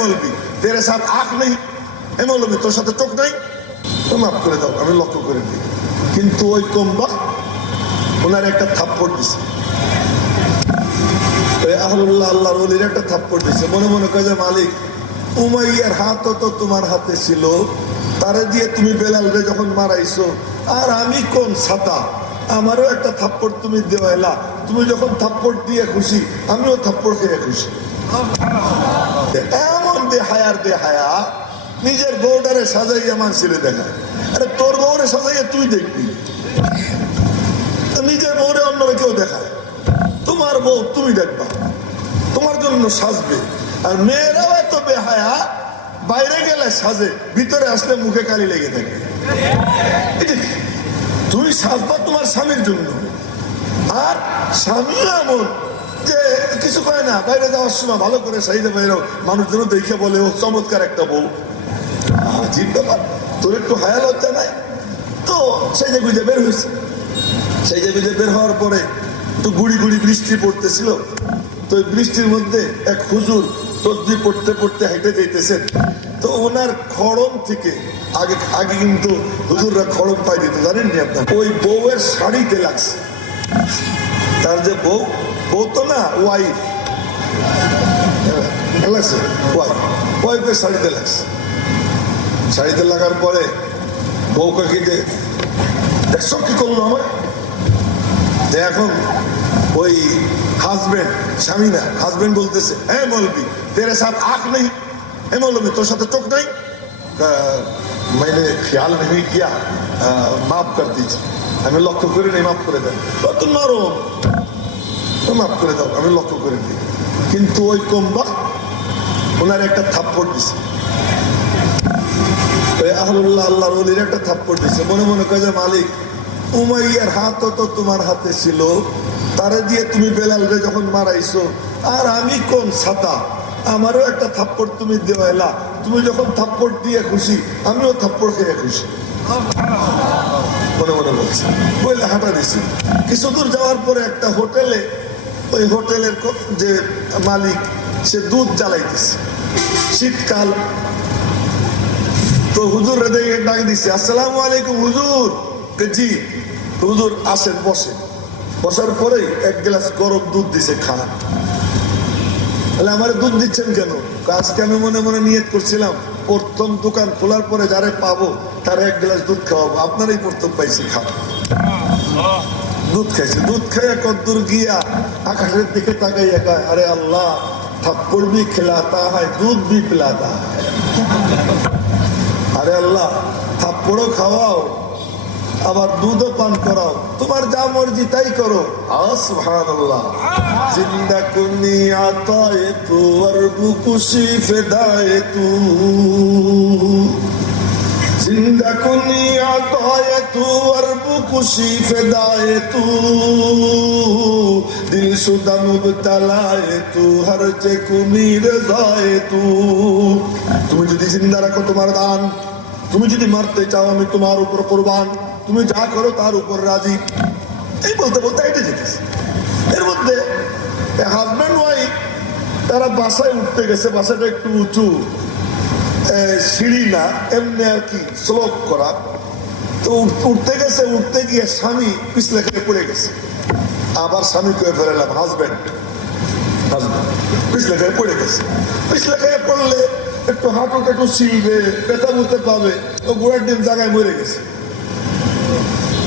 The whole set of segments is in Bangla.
মৌলবি তেরে সাথ আখ নেই। হে মৌলবি তোর সাথে চোখ নাই? তো মাফ করে দাও আমি লক্ষ্য করে দিই কিন্তু ওই কম্বা ওনার একটা থাপ্পড় দিছে। আল্লাহর একটা থাপ্পড় দিছে। মনে মনে কয় মালিক উমাইয়ার হাত তো তোমার হাতে ছিল। তারে দিয়ে তুমি বেলাল রে যখন মারাইছো আর আমি কোন ছাতা? আমারও একটা থাপ্পড় তুমি দেওয়াইলা। তুমি যখন থাপ্পড় দিয়ে খুশি আমিও থাপ্পড় খেয়ে খুশি। বেহায়ার বেহায়া নিজের বউটারে সাজাইয়া মানসিরে দেখায় আরে তোর বউরে সাজাইয়া তুই দেখবি। নিজের বউরে অন্যরা কেউ দেখায় তোমার বউ তুমি দেখবা। তোমার জন্য সাজবে। আর মেয়েরাও এত বেহায়া, বাইরে গেলে সাজে, ভিতরে আসলে মুখে কালি লেগে থাকে। তুমি সাজবা তোমার স্বামীর জন্য। আর স্বামীও এমন। যে কিছু কয় না, বাইরে যাওয়ার সময় ভালো করে সাইডে বাইরে মানুষ যেন দেখে বলে, ও চমৎকার একটা বউ। আজিব ব্যাপার, তোর একটু হায়া লজ্জা নাই? তো সেই যে গুজে বের হয়েছে। সেই যে গুজে বের হওয়ার পরে তো গুড়ি গুড়ি বৃষ্টি পড়তেছিল। তো বৃষ্টির মধ্যে এক হুজুর তসবি পড়তে পড়তে হেঁটে যেতেছেন তো ওনার খড়ম থেকে আগে আগে কিন্তু হুজুররা খড়ম পাই দিত জানেন নি আপনার? ওই বউয়ের শাড়িতে লাগছে। তার যে বউ বলতো না ওয়াইফ লাগছে ওয়াইফ ওয়াইফের শাড়িতে লাগছে শাড়িতে লাগার পরে বউ কাকিকে দেখছ কি করল আমার? এখন ওই হাজবেন্ড স্বামী না হাজবেন্ড বলতেছে হ্যাঁ মৌলবি, তেরে সাথ আখ নেই। হ্যাঁ মৌলবি, তোর সাথে চোখ নেই? মানে খেয়াল নেই কিয়া মাফ কর দিয়েছি। আমি লক্ষ্য করি নেই মাফ করে দেন। তো নরম! তো মাফ করে দাও, আমি লক্ষ্য করে দিই কিন্তু ওই কম্বা ওনার একটা থাপ্পড় দিছে। ওই আহলুল্লাহ আল্লাহর একটা থাপ্পড় দিছে। মনে মনে কয় যে, মালিক, উমাইয়ার হাত তো তোমার হাতে ছিল। তারে দিয়ে তুমি বেলাল রে যখন মারাইছো, আর আমি কোন ছাতা? আমারও একটা থাপ্পড় তুমি দেওয়াইলা। তুমি যখন থাপ্পড় দিয়ে খুশি, আমিও থাপ্পড় খেয়ে খুশি। মনে মনে বলছে। বইলে হাঁটা দিছি। কিছু দূর যাওয়ার পরে একটা হোটেলে ওই হোটেলের যে মালিক, সে দুধ জ্বালাইতেছে। শীতকাল। তো হুজুর ডাক দিচ্ছে আসসালাম আলাইকুম হুজুর। জি। হুজুর আসেন বসে বসার পরেই এক গ্লাস গরম দুধ দিছে খান তাহলে আমার দুধ দিচ্ছেন কেন? আজকে আমি মনে মনে নিয়ত করছিলাম, প্রথম দোকান খোলার পরে যারে পাবো, তার এক গ্লাস দুধ খাওয়াবো। আপনারই প্রথম পাইছি খাওয়া। দুধ খাইছে। দুধ খাইয়ে কদ্দুর গিয়া আকাশের দিকে তাকাই একা আরে আল্লাহ, থাপ্পড় বি খেলাতা হয়, দুধ বি পেলাতা আরে আল্লাহ, থাপ্পড়ও খাওয়াও, আবার দুধও পান করাও। তোমার যা মর্জি তাই করো। আসভানাল্লাহ জিন্দা কুনি আতায়ে তু, আর বুকুশি ফেদায়ে তু। زندہ کنیا توئے تو عرب خوشی فدائے تو دل شدہ مبتلائے تو ہر چے তুমি যদি জিন্দা রাখো তোমার দান, তুমি যদি মারতে চাও আমি তোমার উপর কোরবান, তুমি যা করো তার উপর রাজি। এই বলতে বলতে এটা যেতেছে। এর মধ্যে হাজব্যান্ড ওয়াইফ তারা বাসায় উঠতে গেছে, বাসাটা একটু উঁচু। সিঁড়ি না, এমনি আর কি স্লোপ করা। তো উঠতে গেছে, উঠতে গিয়ে স্বামী পিছলে খেয়ে পড়ে গেছে। আবার স্বামী কয়ে ফেরালাম হাজব্যান্ড পিছলে খেয়ে পড়ে গেছে। পিছলে খেয়ে পড়লে একটু হাঁটু টাটু ছিলবে ব্যথা বুঝতে পাবে, তো গোড়ার ডিম জায়গায় মরে গেছে।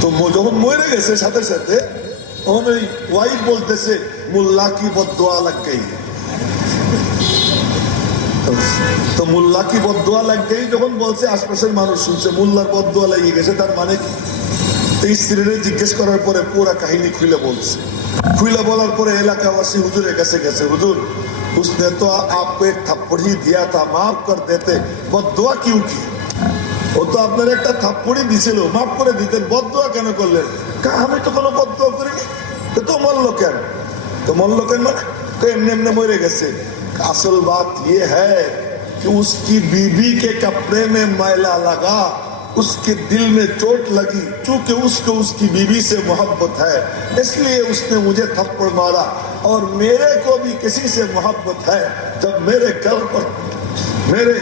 তো যখন মরে গেছে, সাথে সাথে তখন ওই ওয়াইফ বলতেছে মোল্লা কি লাগ গই তো মোল্লা কি বদুয়া লাগতেই যখন বলছে আশপাশের মানুষ শুনছে মোল্লার বদুয়া লেগে গেছে তার মানে কি তো স্ত্রীরে জিজ্ঞেস করার পরে পুরা কাহিনী খুলে বলছে খুলে বলার পরে এলাকাবাসী হুজুরের কাছে গেছে হুজুর उसने तो आपको एक थप्पड़ ही दिया था माफ कर देते बदुआ क्यों की ও তো আপনার একটা থাপ্পড়ই দিছিল মাফ করে দিতেন বদুয়া কেন করলেন কা, আমি তো কোনো বদুয়া করিনি তো তো মরল কেন তো মরল কেন মানে তো এমনি এমনি মরে গেছে असल बात यह है कि उसकी बीबी के कपड़े में मैला लगा, उसके दिल में चोट लगी क्योंकि उसको उसकी बीबी से मोहब्बत है, इसलिए उसने मुझे थप्पड़ मारा। और मेरे को भी किसी से मोहब्बत है, जब मेरे गल पर, मेरे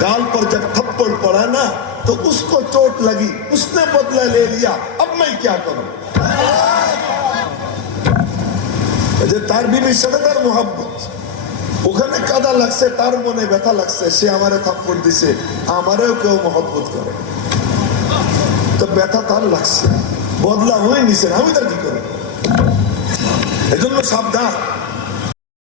गाल पर जब थप्पड़ पड़ा ना तो उसको चोट लगी, उसने बदला ले लिया। अब मैं क्या करूँ? तार बीबी शरदर मोहब्बत। কাদা লাগছে, তার মনে ব্যথা লাগছে, সে আমারে থাপ্পর দিছে, আমারেও কেউ মহব্বত করে। তো ব্যথা তার লাগছে, বদলা হয়ে নিছে আমি তার কি করি এজন্য সাবধান।